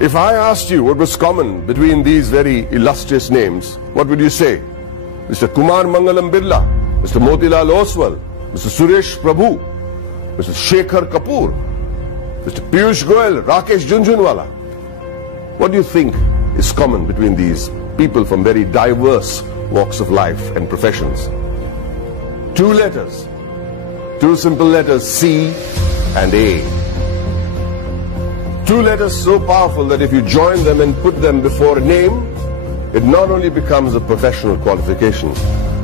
If I asked you what was common between these very illustrious names, what would you say? Mr. Kumar Mangalam Birla, Mr. Motilal Oswal, Mr. Suresh Prabhu, Mr. Shekhar Kapoor, Mr. Piyush Goyal, Rakesh Jhunjhunwala. What do you think is common between these people from very diverse walks of life and professions? Two letters, two simple letters, C and A. Two letters so powerful that if you join them and put them before a name, it not only becomes a professional qualification,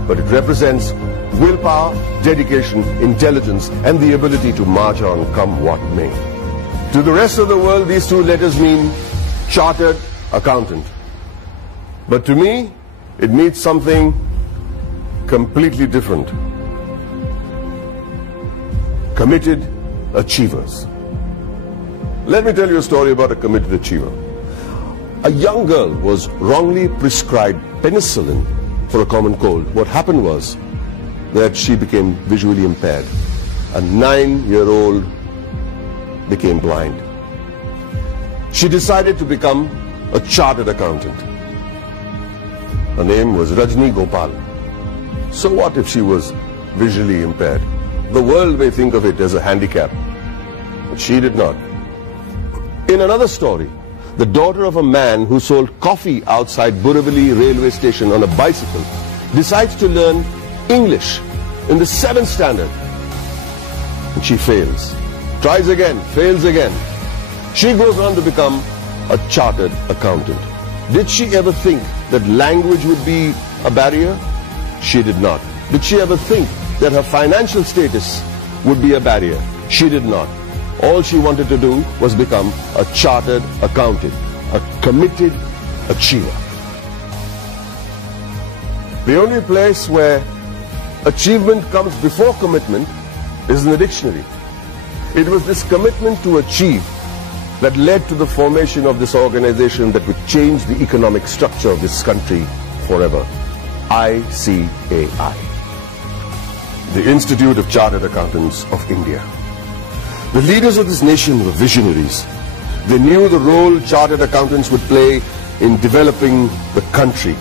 but it represents willpower, dedication, intelligence, and the ability to march on come what may. To the rest of the world, these two letters mean chartered accountant. But to me, it means something completely different. Committed achievers. Let me tell you a story about a committed achiever. A young girl was wrongly prescribed penicillin for a common cold. What happened was that she became visually impaired. A 9-year-old became blind. She decided to become a chartered accountant. Her name was Rajni Gopal. So what if she was visually impaired? The world may think of it as a handicap, but she did not. In another story, the daughter of a man who sold coffee outside Borivali railway station on a bicycle decides to learn English in the 7th standard. And she fails. Tries again, fails again. She goes on to become a chartered accountant. Did she ever think that language would be a barrier? She did not. Did she ever think that her financial status would be a barrier? She did not. All she wanted to do was become a chartered accountant, a committed achiever. The only place where achievement comes before commitment is in the dictionary. It was this commitment to achieve that led to the formation of this organization that would change the economic structure of this country forever. ICAI, the Institute of Chartered Accountants of India. The leaders of this nation were visionaries. They knew the role chartered accountants would play in developing the country,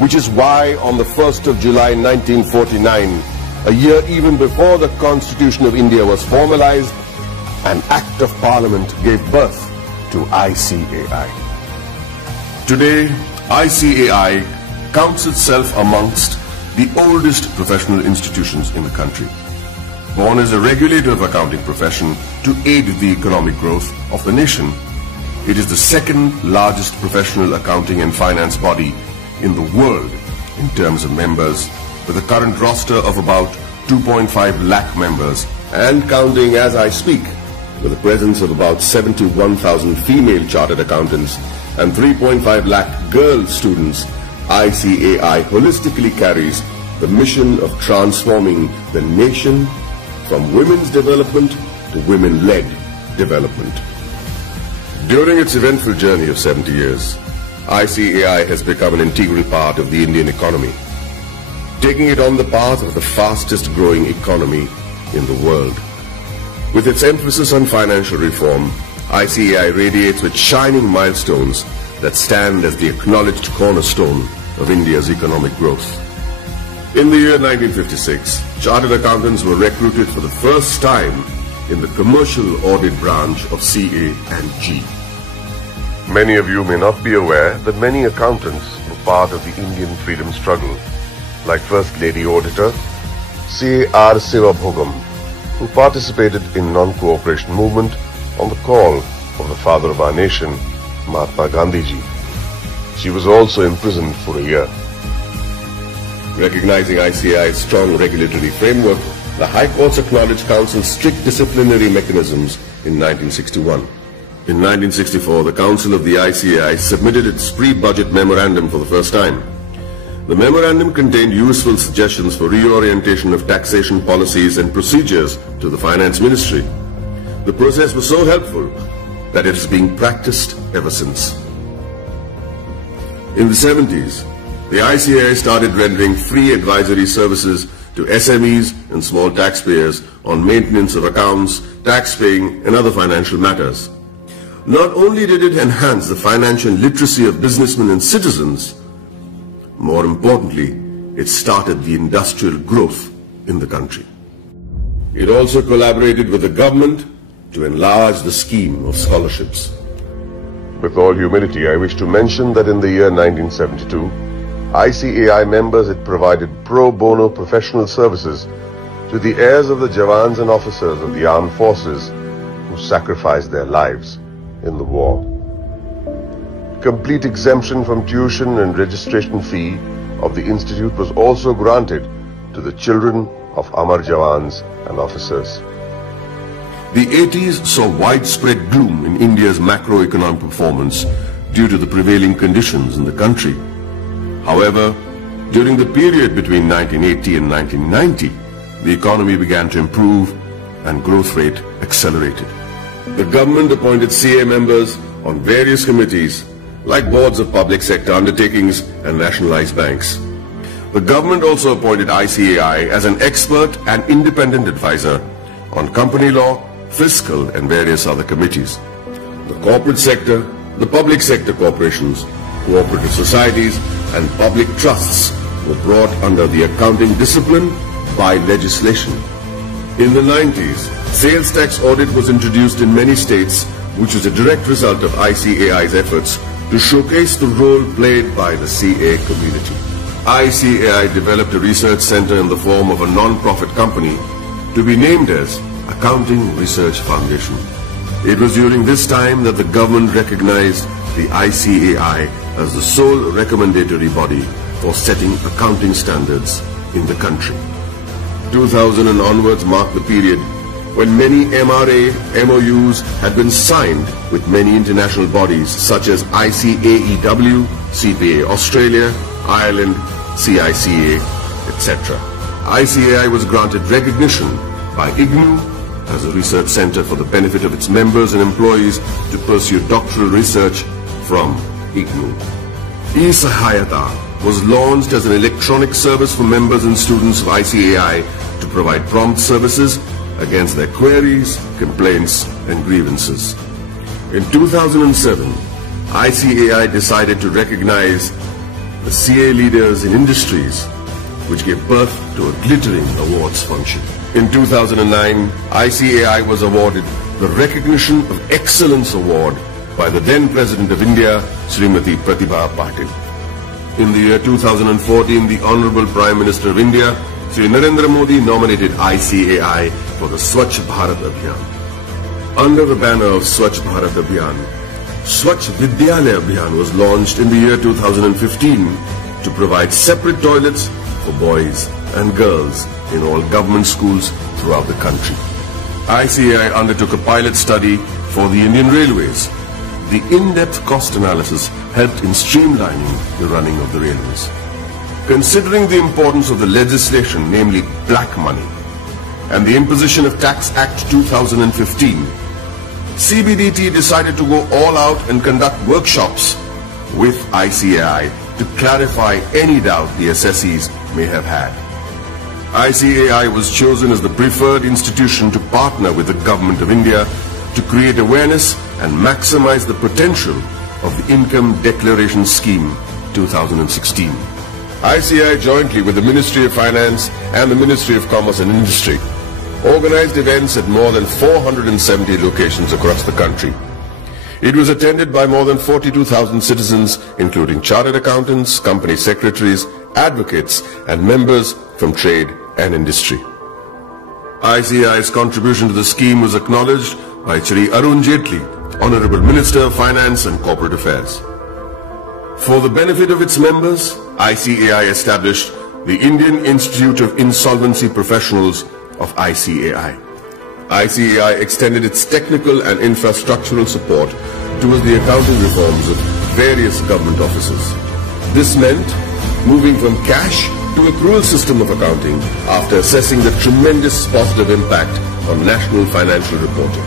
which is why on the 1st of July 1949, a year even before the Constitution of India was formalized, an Act of Parliament gave birth to ICAI. Today, ICAI counts itself amongst the oldest professional institutions in the country. Born as a regulator of accounting profession to aid the economic growth of the nation, it is the second largest professional accounting and finance body in the world in terms of members, with a current roster of about 2.5 lakh members and counting as I speak, with a presence of about 71,000 female chartered accountants and 3.5 lakh girl students. ICAI holistically carries the mission of transforming the nation from women's development to women-led development. During its eventful journey of 70 years, ICAI has become an integral part of the Indian economy, taking it on the path of the fastest growing economy in the world. With its emphasis on financial reform, ICAI radiates with shining milestones that stand as the acknowledged cornerstone of India's economic growth. In the year 1956, chartered accountants were recruited for the first time in the commercial audit branch of CA&G. Many of you may not be aware that many accountants were part of the Indian freedom struggle, like First Lady Auditor C.A.R. Sivabhogam, who participated in non-cooperation movement on the call of the father of our nation, Mahatma Gandhiji. She was also imprisoned for a year. Recognizing ICAI's strong regulatory framework, the High Courts acknowledged Council's strict disciplinary mechanisms in 1961. In 1964, the Council of the ICAI submitted its pre-budget memorandum for the first time. The memorandum contained useful suggestions for reorientation of taxation policies and procedures to the Finance Ministry. The process was so helpful that it is being practiced ever since. In the 70s, the ICAI started rendering free advisory services to SMEs and small taxpayers on maintenance of accounts, tax paying and other financial matters. Not only did it enhance the financial literacy of businessmen and citizens, more importantly, it started the industrial growth in the country. It also collaborated with the government to enlarge the scheme of scholarships. With all humility, I wish to mention that in the year 1972, ICAI members had provided pro bono professional services to the heirs of the Jawans and officers of the armed forces who sacrificed their lives in the war. Complete exemption from tuition and registration fee of the institute was also granted to the children of Amar Jawans and officers. The 80s saw widespread gloom in India's macroeconomic performance due to the prevailing conditions in the country. However, during the period between 1980 and 1990, the economy began to improve and growth rate accelerated. The government appointed CA members on various committees like boards of public sector undertakings and nationalized banks. The government also appointed ICAI as an expert and independent advisor on company law, fiscal and various other committees. The corporate sector, the public sector corporations, cooperative societies and public trusts were brought under the accounting discipline by legislation. In the 90s, sales tax audit was introduced in many states, which was a direct result of ICAI's efforts to showcase the role played by the CA community. ICAI developed a research center in the form of a non-profit company to be named as Accounting Research Foundation. It was during this time that the government recognized the ICAI as the sole recommendatory body for setting accounting standards in the country. 2000 and onwards marked the period when many MRA MOUs had been signed with many international bodies such as ICAEW, CPA Australia, Ireland, CICA, etc. ICAI was granted recognition by IGNOU as a research center for the benefit of its members and employees to pursue doctoral research from IGNOU. eSahayata was launched as an electronic service for members and students of ICAI to provide prompt services against their queries, complaints and grievances. In 2007, ICAI decided to recognize the CA leaders in industries, which gave birth to a glittering awards function. In 2009, ICAI was awarded the Recognition of Excellence Award by the then President of India, Srimati Pratibha Patil. In the year 2014, the Honorable Prime Minister of India, Sri Narendra Modi, nominated ICAI for the Swachh Bharat Abhiyan. Under the banner of Swachh Bharat Abhiyan, Swachh Vidyalaya Abhiyan was launched in the year 2015 to provide separate toilets for boys and girls in all government schools throughout the country. ICAI undertook a pilot study for the Indian Railways. The in-depth cost analysis helped in streamlining the running of the railways. Considering the importance of the legislation, namely black money, and the imposition of Tax Act 2015, CBDT decided to go all out and conduct workshops with ICAI to clarify any doubt the assessees may have had. ICAI was chosen as the preferred institution to partner with the Government of India to create awareness and maximize the potential of the Income Declaration Scheme 2016. ICAI, jointly with the Ministry of Finance and the Ministry of Commerce and Industry, organized events at more than 470 locations across the country. It was attended by more than 42,000 citizens, including chartered accountants, company secretaries, advocates, and members from trade and industry. ICAI's contribution to the scheme was acknowledged by Shri Arun Jaitley, Honorable Minister of Finance and Corporate Affairs. For the benefit of its members, ICAI established the Indian Institute of Insolvency Professionals of ICAI. ICAI extended its technical and infrastructural support towards the accounting reforms of various government offices. This meant moving from cash to accrual system of accounting after assessing the tremendous positive impact on national financial reporting.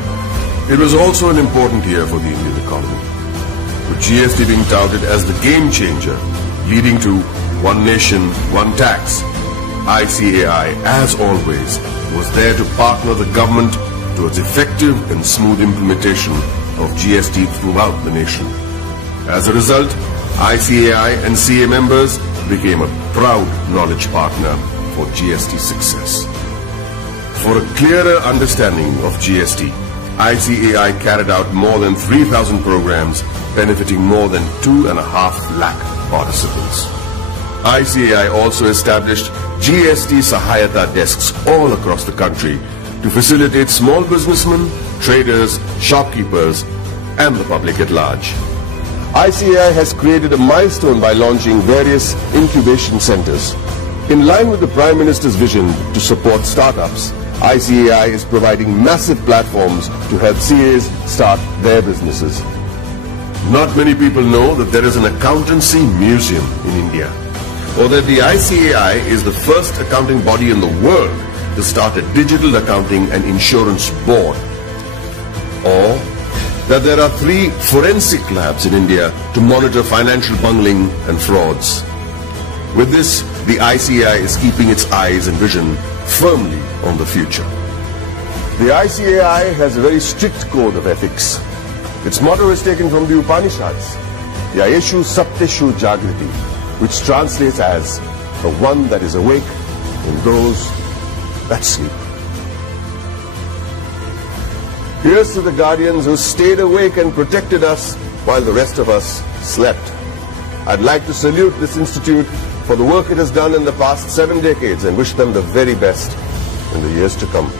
It was also an important year for the Indian economy, with GST being touted as the game changer, leading to one nation, one tax. ICAI, as always, was there to partner the government towards effective and smooth implementation of GST throughout the nation. As a result, ICAI and CA members became a proud knowledge partner for GST success. For a clearer understanding of GST, ICAI carried out more than 3,000 programs benefiting more than 2.5 lakh participants. ICAI also established GST Sahayata desks all across the country to facilitate small businessmen, traders, shopkeepers and the public at large. ICAI has created a milestone by launching various incubation centers. In line with the Prime Minister's vision to support startups, ICAI is providing massive platforms to help CAs start their businesses. Not many people know that there is an accountancy museum in India, or that the ICAI is the first accounting body in the world to start a digital accounting and insurance board, or that there are 3 forensic labs in India to monitor financial bungling and frauds. With this, the ICAI is keeping its eyes and vision firmly on the future. The ICAI has a very strict code of ethics. Its motto is taken from the Upanishads, Yayeshu Sapteshu Jagriti, which translates as the one that is awake in those that sleep. Here's to the guardians who stayed awake and protected us while the rest of us slept. I'd like to salute this institute for the work it has done in the past 7 decades and wish them the very best in the years to come.